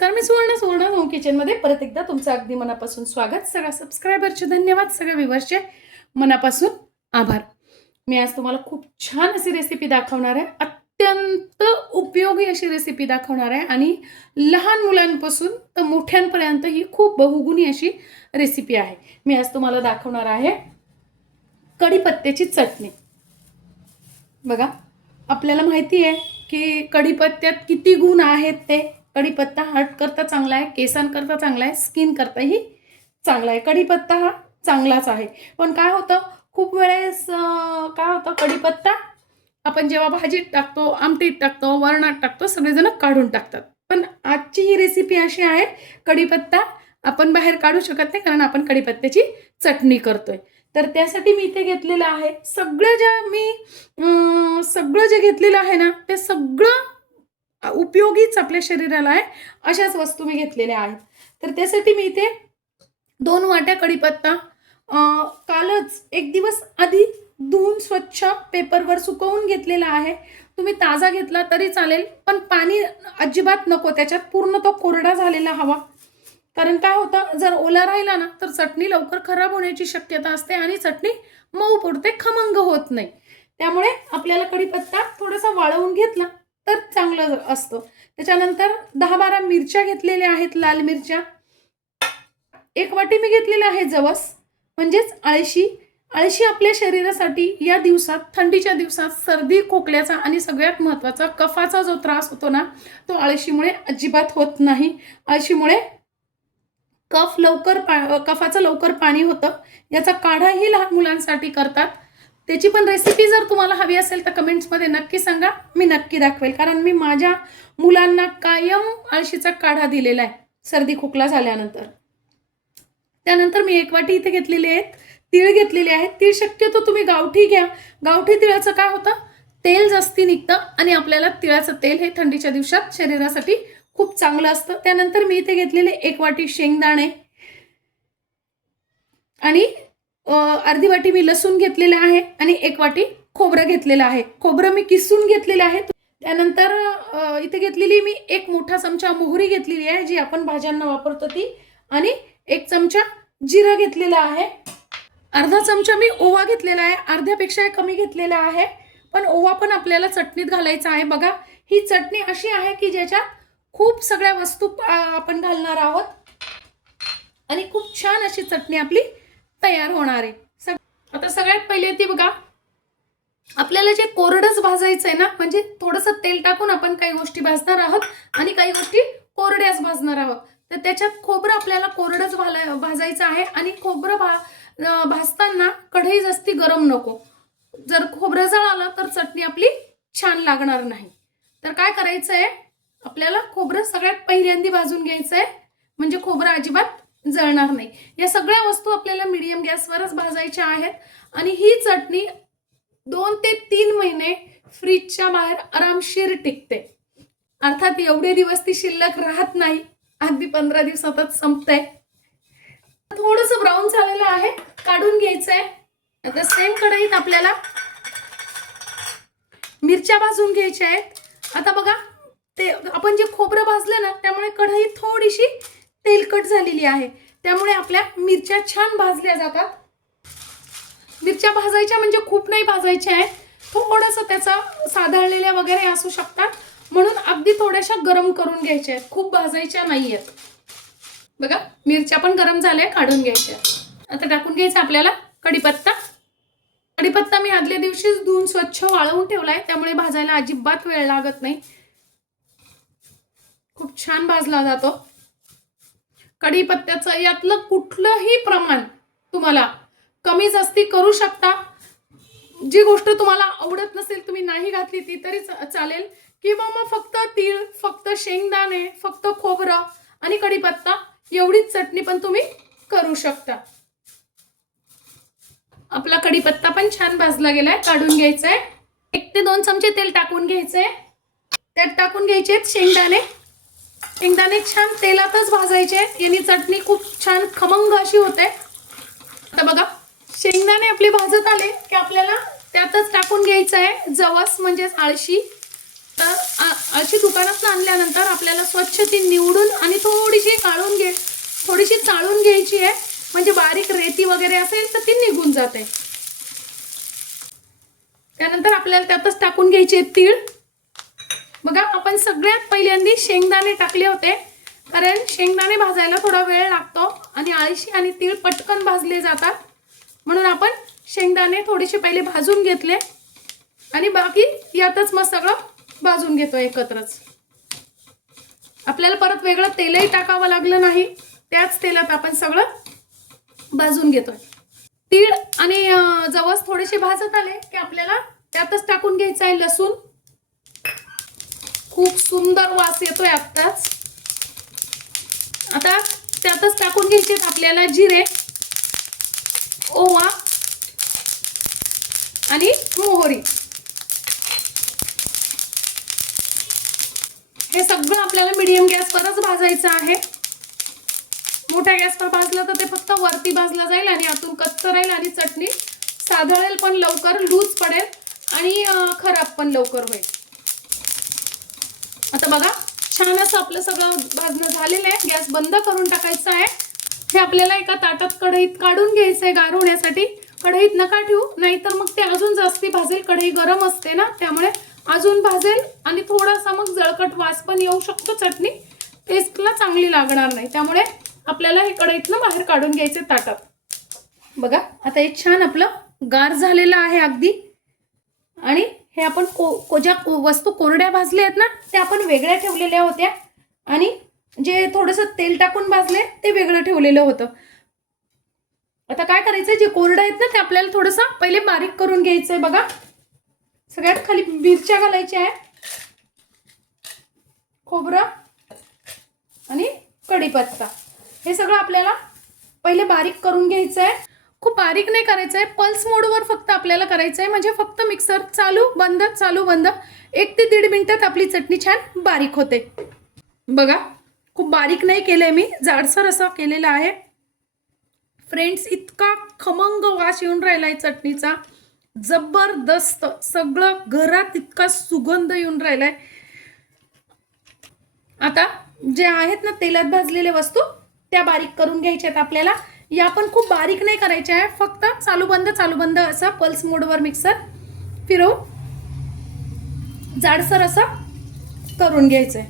नमस्कार मी सुवर्ण सुवर्ण होम किचनमध्ये परत एकदा तुमचं अगदी मनापासून स्वागत. सगळ्या सबस्क्रायबरचे धन्यवाद सगळ्या व्ह्युअर्सचे मनापासून आभार. मी आज तुम्हाला खूप छान अशी रेसिपी दाखवणार आहे. अत्यंत उपयोगी अशी रेसिपी दाखवणार आहे आणि लहान मुलांपासून तर मोठ्यांपर्यंत ही खूप बहुगुणी अशी रेसिपी आहे. मी आज तुम्हाला दाखवणार आहे कढीपत्त्याची चटणी. बघा आपल्याला माहिती आहे की कढीपत्त्यात किती गुण आहेत ते. कढीपत्ता हार्ट करता चांगला आहे केसांकरता चांगला आहे स्किन करताही चांगला आहे. कढीपत्ता हा चांगलाच आहे. पण काय होतं खूप वेळेस काय होतं कढीपत्ता आपण जेव्हा भाजीत टाकतो आमटीत टाकतो वरणात टाकतो सगळेजण काढून टाकतात. पण आजची ही रेसिपी अशी आहे कढीपत्ता आपण बाहेर काढू शकत नाही कारण आपण कढीपत्त्याची चटणी करतोय. तर त्यासाठी मी इथे घेतलेलं आहे. सगळं ज्या मी सगळं जे घेतलेलं आहे ना ते सगळं उपयोगीच आपल्या शरीराला आहे अशाच वस्तू मी घेतलेल्या आहेत. तर त्यासाठी मी इथे दोन वाट्या कढीपत्ता कालच एक दिवस आधी धुवून स्वच्छ पेपरवर सुकवून घेतलेला आहे. तुम्ही ताजा घेतला तरी चालेल पण पाणी अजिबात नको त्याच्यात पूर्ण तो कोरडा झालेला हवा. कारण काय होतं जर ओला राहिला ना तर चटणी लवकर खराब होण्याची शक्यता असते आणि चटणी मऊ पडते खमंग होत नाही. त्यामुळे आपल्याला कढीपत्ता थोडासा वाळवून घेतला तर चांगलं असतं. त्याच्यानंतर दहा बारा मिरच्या घेतलेल्या आहेत लाल मिरच्या. एक वाटी मी घेतलेलं आहे जवस म्हणजेच आळशी. आळशी आपल्या शरीरासाठी या दिवसात थंडीच्या दिवसात सर्दी खोकल्याचा आणि सगळ्यात महत्त्वाचा कफाचा जो त्रास होतो ना तो आळशीमुळे अजिबात होत नाही. आळशीमुळे कफ लवकर पा कफाचं लवकर पाणी होतं. याचा काढाही लहान मुलांसाठी करतात. त्याची पण रेसिपी जर तुम्हाला हवी असेल तर कमेंट्समध्ये नक्की सांगा. मी नक्की दाखवेल. कारण मी माझ्या मुलांना कायम आळशीचा काढा दिलेला आहे. सर्दी खोकला झाल्यानंतर. त्यानंतर मी एक वाटी इथे घेतलेली आहेत. तीळ घेतलेले आहेत तीळ शक्यतो तुम्ही गावठी घ्या. गावठी तिळाचं काय होतं? तेल जास्ती निघतं आणि आपल्याला तिळाचं तेल हे थंडीच्या दिवसात शरीरासाठी खूप चांगलं असतं. त्यानंतर मी इथे घेतलेले एक वाटी शेंगदाणे. आणि अर्धी वाटी मी लसूण घेतलेलं आहे आणि एक वाटी खोबरं घेतलेलं आहे. खोबरं मी किसून घेतलेलं आहे. त्यानंतर इथे घेतलेली मी एक मोठा चमचा मोहरी घेतलेली आहे जी आपण भाज्यांना वापरतो ती. आणि एक चमचा जिरं घेतलेलं आहे. अर्धा चमचा मी ओवा घेतलेला आहे. अर्ध्यापेक्षा कमी घेतलेला आहे. पण ओवा पण आपल्याला चटणीत घालायचा आहे. बघा ही चटणी अशी आहे की ज्याच्यात खूप सगळ्या वस्तू आपण घालणार आहोत. आणि खूप छान अशी चटणी आपली तयार होणार आहे. सग आता सगळ्यात पहिले ती बघा. आपल्याला जे कोरडच भाजायचं आहे ना म्हणजे थोडंसं तेल टाकून आपण काही गोष्टी भाजणार आहोत आणि काही गोष्टी कोरड्याच भाजणार आहोत. तर त्याच्यात खोबरं आपल्याला कोरडंच भाला भाजायचं आहे आणि खोबरं भा भाजताना कढई जास्ती गरम नको. जर खोबरं जळालं तर चटणी आपली छान लागणार नाही. तर काय करायचं आहे आपल्याला खोबरं सगळ्यात पहिल्यांदी भाजून घ्यायचं आहे म्हणजे खोबरं अजिबात जळणार नाही. या सगळ्या वस्तू आपल्याला मिडियम गॅसवरच भाजायच्या आहेत आणि ही चटणी दोन ते तीन महिने फ्रीजच्या बाहेर आरामशीर टिकते. अर्थात एवढे दिवस ती शिल्लक राहत नाही. अगदी पंधरा दिवसातच संपतंय थोडस ब्राऊन झालेलं आहे काढून घ्यायचंय. आता सेम कढईत आपल्याला मिरच्या भाजून घ्यायच्या आहेत. आता बघा ते आपण जे खोबरं भाजलं ना त्यामुळे कढई थोडीशी तेलकट झालेली आहे. त्यामुळे आपल्या मिरच्या छान भाजल्या जातात. मिरच्या भाजायच्या म्हणजे खूप नाही भाजायच्या आहेत. थोडंसं त्याचा साधाळलेल्या वगैरे असू शकतात. म्हणून अगदी थोड्याशा गरम करून घ्यायच्या आहेत. खूप भाजायच्या नाही आहेत. बघा मिरच्या पण गरम झाल्या काढून घ्यायच्या आता टाकून घ्यायचं आपल्याला कढीपत्ता. कढीपत्ता मी आदल्या दिवशीच धुवून स्वच्छ वाळवून ठेवला आहे. त्यामुळे भाजायला अजिबात वेळ लागत नाही. खूप छान भाजला जातो. कढीपत्त्याचं यातलं कुठलंही प्रमाण तुम्हाला कमी जास्ती करू शकता. जी गोष्ट तुम्हाला आवडत नसेल तुम्ही नाही घातली ती तरी चालेल. किंवा मग फक्त तीळ फक्त शेंगदाणे फक्त खोबरं आणि कढीपत्ता एवढीच चटणी पण तुम्ही करू शकता. आपला कढीपत्ता पण छान भाजला गेलाय काढून घ्यायचाय. एक ते दोन चमचे तेल टाकून घ्यायचंय. त्यात टाकून घ्यायचे आहेत शेंगदाणे. शेंगदाणे छान तेलातच भाजायचे. यांनी चटणी खूप छान खमंग अशी होते. आता बघा शेंगदाणे आपले भाजत आले की आपल्याला त्यातच टाकून घ्यायचं आहे. जवस म्हणजेच आळशी. तर अशी दुकानात आणल्यानंतर आपल्याला स्वच्छ ती निवडून आणि थोडीशी काढून घे थोडीशी चाळून घ्यायची आहे. म्हणजे बारीक रेती वगैरे असेल तर ती निघून जाते. त्यानंतर आपल्याला त्यातच टाकून घ्यायची आहे तीळ. बघा आपण सगळ्यात पहिल्यांदी शेंगदाणे टाकले होते. कारण शेंगदाणे भाजायला थोडा वेळ लागतो आणि आळशी आणि तीळ पटकन भाजले जातात. म्हणून आपण शेंगदाणे थोडेसे पहिले भाजून घेतले. आणि बाकी यातच मग सगळं भाजून घेतो एकत्रच. आपल्याला परत वेगळं तेलही टाकावं लागलं नाही. त्याच तेलात आपण सगळं भाजून घेतोय. तीळ आणि जवस थोडेसे भाजत आले की आपल्याला त्यातच टाकून घ्यायचं आहे लसूण. खूप सुंदर वास येतोय आत्ताच. आता त्यातच टाकून घ्यायचे आपल्याला जिरे ओवा आणि मोहरी. हे सगळं आपल्याला मिडियम गॅसवरच भाजायचं आहे. मोठ्या गॅसवर भाजलं तर ते फक्त वरती भाजलं जाईल आणि आतून कच्च राहील आणि चटणी साधळेल पण लवकर लूज पडेल आणि खराब पण लवकर होईल. आता बघा छान असं आपलं सगळं भाजणं झालेलं आहे. गॅस बंद करून टाकायचं आहे. हे आपल्याला एका ताटात कढईत काढून घ्यायचं आहे गार होण्यासाठी. कढईत नका ठेवू नाहीतर मग ते अजून जास्ती भाजेल. कढई गरम असते ना त्यामुळे अजून भाजेल आणि थोडासा मग जळकट वास पण येऊ शकतो चटणी. टेस्टला चांगली लागणार नाही. त्यामुळे आपल्याला हे कढईतनं बाहेर काढून घ्यायचे ताटात. बघा आता हे छान आपलं गार झालेलं आहे अगदी. आणि हे आपण को को- ज्या को- वस्तू कोरड्या भाजल्या आहेत ना त्या आपण वेगळ्या ठेवलेल्या होत्या. आणि जे थोडंसं तेल टाकून भाजले ते वेगळं ठेवलेलं होतं. आता काय करायचं जे कोरडं आहेत ना ते आपल्याला थोडंसं पहिले बारीक करून घ्यायचं आहे बघा. सगळ्यात खाली मिरच्या घालायच्या आहे खोबरं आणि कढीपत्ता. हे सगळं आपल्याला पहिले बारीक करून घ्यायचं आहे खूप बारीक नाही करायचं आहे पल्स मोडवर फक्त आपल्याला करायचं आहे म्हणजे फक्त मिक्सर चालू बंद चालू बंद. एक ते दीड मिनिटात आपली चटणी छान बारीक होते. बघा खूप बारीक नाही केलं आहे मी. जाडसर असं केलेलं आहे. फ्रेंड्स इतका खमंग वास येऊन राहिला आहे चटणीचा. जबरदस्त. सगळं घरात इतका सुगंध येऊन राहिलाय. आता जे आहेत ना तेलात भाजलेल्या वस्तू त्या बारीक करून घ्यायच्यात आपल्याला. या पण खूप बारीक नाही करायच्या आहे. फक्त चालू बंद चालू बंद असा पल्स मोडवर मिक्सर फिरवून जाडसर असं करून घ्यायचंय.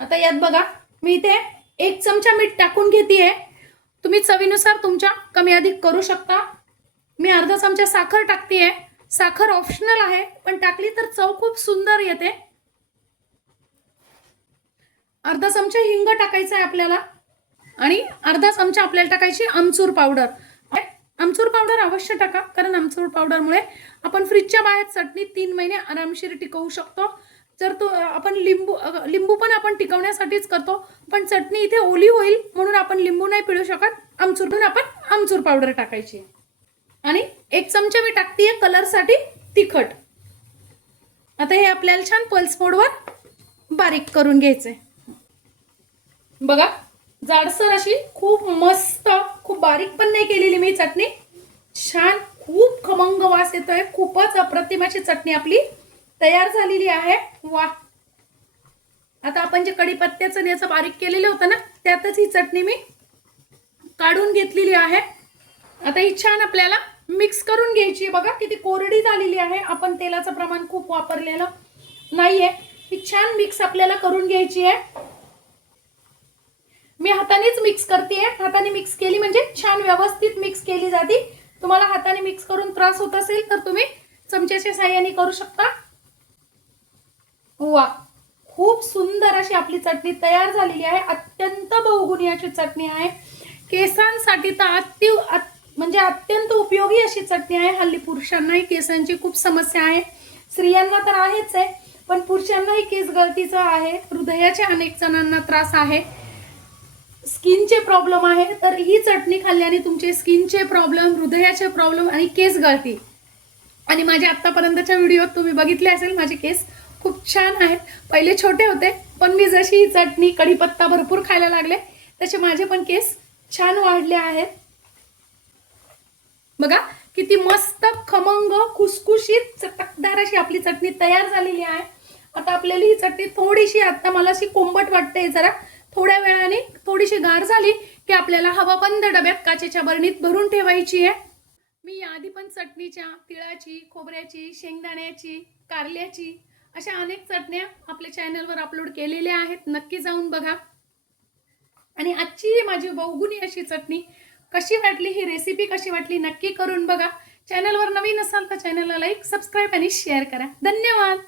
आता यात बघा मी इथे एक चमचा मीठ टाकून घेते तुम्ही चवीनुसार तुमच्या कमी अधिक करू शकता. मी अर्धा चमचा साखर टाकते साखर ऑप्शनल आहे पण टाकली तर चव खूप सुंदर येते. अर्धा चमचा हिंग टाकायचा आहे आपल्याला. आणि अर्धा चमचा आपल्याला टाकायची आमचूर पावडर. आमचूर पावडर अवश्य टाका कारण आमचूर पावडरमुळे आपण फ्रीजच्या बाहेर चटणी तीन महिने आरामशीर टिकवू शकतो. जर तो आपण लिंबू लिंबू पण आपण टिकवण्यासाठीच करतो पण चटणी इथे ओली होईल म्हणून आपण लिंबू नाही पिळू शकत. आमचूरतून आपण आमचूर पावडर टाकायची. आणि एक चमचा मी टाकते कलरसाठी तिखट. आता हे आपल्याला छान पल्स मोडवर बारीक करून घ्यायचे बघा जाडसर अशी खूप मस्त खूप बारीक पण नाही केलेली मी चटणी. छान खूप खमंग वास येतोय. खूपच अप्रतिम अशी चटणी आपली तयार झालेली आहे. वा आता आपण जे कढीपत्त्याचं याचं बारीक केलेलं होतं ना त्यातच ही चटणी मी काढून घेतलेली आहे. आता ही छान आपल्याला मिक्स करून घ्यायची आहे. बघा किती कोरडी झालेली आहे. आपण तेलाचं प्रमाण खूप वापरलेलं नाहीये. ही छान मिक्स आपल्याला करून घ्यायची आहे. मी हातानेच मिक्स करते हाताने मिक्स केली म्हणजे छान व्यवस्थित मिक्स केली जाते. तुम्हाला हाताने मिक्स करून त्रास होत असेल तर तुम्ही चमच्याच्या साह्याने करू शकता. वा खूप सुंदर अशी आपली चटणी तयार झालेली आहे. अत्यंत बहुगुणी अशी चटणी आहे. केसांसाठी तर अति म्हणजे अत्यंत उपयोगी अशी चटणी आहे. हल्ली पुरुषांनाही केसांची खूप समस्या आहे. स्त्रियांना तर आहेच आहे पण पुरुषांनाही केस गळतीचं आहे. हृदयाच्या अनेक जणांना त्रास आहे. स्किनचे प्रॉब्लेम आहे तर ही चटणी खाल्ल्याने तुमचे स्किनचे प्रॉब्लेम हृदयाचे प्रॉब्लेम आणि केस गळती. आणि माझ्या आत्तापर्यंतच्या व्हिडिओत तुम्ही बघितले असेल माझे केस खूप छान आहेत. पहिले छोटे होते पण मी जशी ही चटणी कढीपत्ता भरपूर खायला लागले तसे माझे पण केस छान वाढले आहेत. बघा किती मस्त खमंग खुसखुशीत चटकदार अशी आपली चटणी तयार झालेली आहे. आता आपल्याला ही चटणी थोडीशी आता मला अशी कोंबट वाटते जरा. थोड्या वेळाने थोडीशी गार झाली की आपल्याला हवा बंद डब्यात काचेच्या बरणीत भरून ठेवायची आहे. मी याआधी पण चटणीच्या तिळाची खोबऱ्याची शेंगदाण्याची कारल्याची अशा अनेक चटण्या आपल्या चॅनलवर अपलोड केलेल्या आहेत. नक्की जाऊन बघा. आणि आजची ही माझी बहुगुणी अशी चटणी कशी वाटली ही रेसिपी कशी वाटली नक्की करून बघा. चॅनलवर नवीन असाल तर चॅनलला लाईक सबस्क्राईब आणि शेअर करा. धन्यवाद!